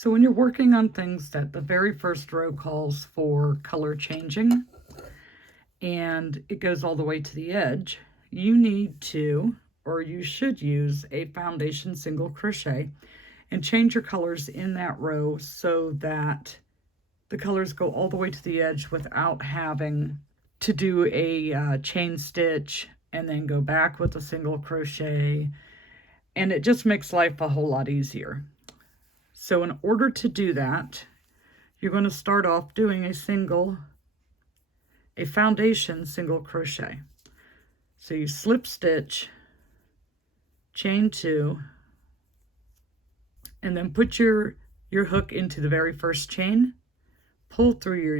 So when you're working on things that the very first row calls for color changing and it goes all the way to the edge, you need to, or you should use a foundation single crochet and change your colors in that row so that the colors go all the way to the edge without having to do a chain stitch and then go back with a single crochet, and it just makes life a whole lot easier. So in order to do that, you're going to start off doing a foundation single crochet. So you slip stitch, chain 2, and then put your hook into the very first chain, pull through your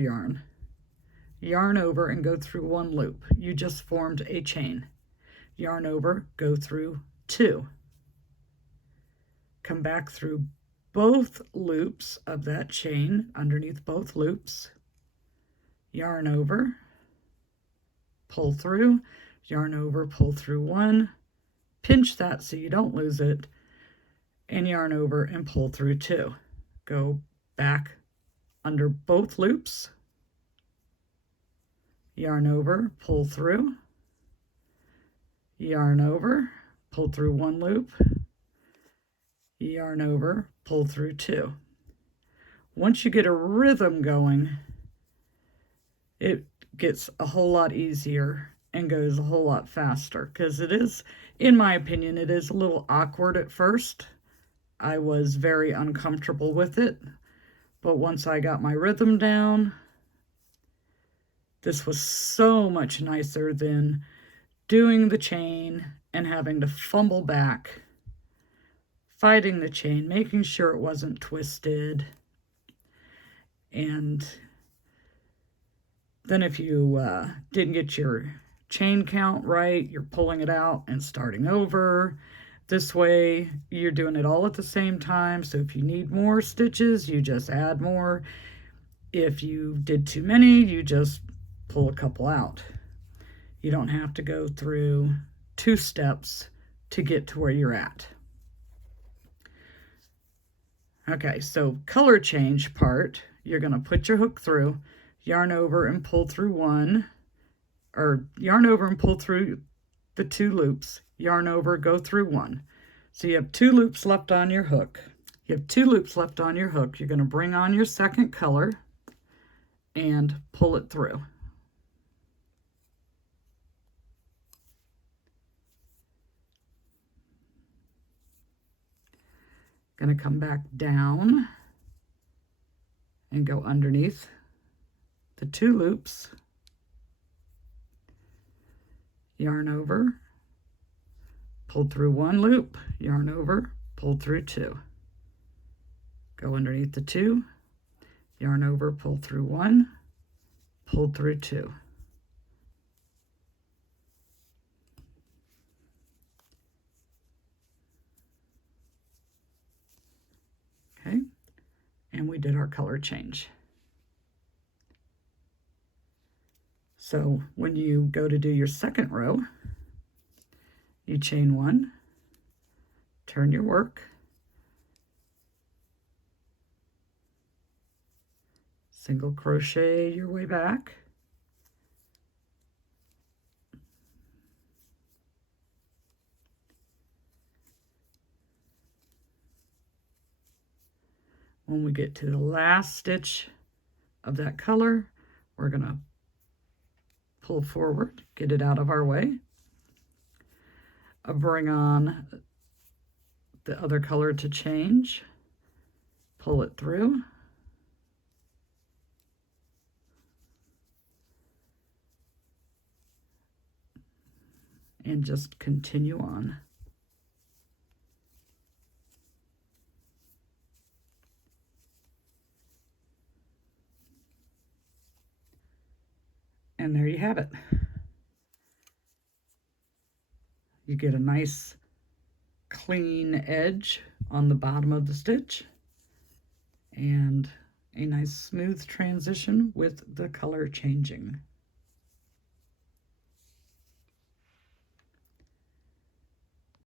yarn over and go through 1 loop. You just formed a chain. Yarn over, go through 2. Come back through both loops of that chain, underneath both loops, yarn over, pull through, yarn over, pull through 1, pinch that so you don't lose it, and yarn over and pull through 2. Go back under both loops, yarn over, pull through, yarn over, pull through 1 loop, yarn over, pull through 2. Once you get a rhythm going, it gets a whole lot easier and goes a whole lot faster, because it is, in my opinion, it is a little awkward at first. I was very uncomfortable with it, but once I got my rhythm down, this was so much nicer than doing the chain and having to fumble back, fighting the chain, making sure it wasn't twisted. And then if you didn't get your chain count right, you're pulling it out and starting over. This way, you're doing it all at the same time. So if you need more stitches, you just add more. If you did too many, you just pull a couple out. You don't have to go through 2 steps to get to where you're at. Okay, so color change part, you're going to put your hook through, yarn over and pull through 1, or yarn over and pull through the 2 loops, yarn over, go through 1. So you have 2 loops left on your hook. You have 2 loops left on your hook. You're going to bring on your second color and pull it through. Going to come back down and go underneath the 2 loops, yarn over, pull through 1 loop, yarn over, pull through 2. Go underneath the 2, yarn over, pull through 1, pull through 2. Okay, and we did our color change. So when you go to do your second row, you chain 1, turn your work, single crochet your way back, when we get to the last stitch of that color, we're going to pull forward, get it out of our way, bring on the other color to change, pull it through, and just continue on. And there you have it. You get a nice clean edge on the bottom of the stitch and a nice smooth transition with the color changing.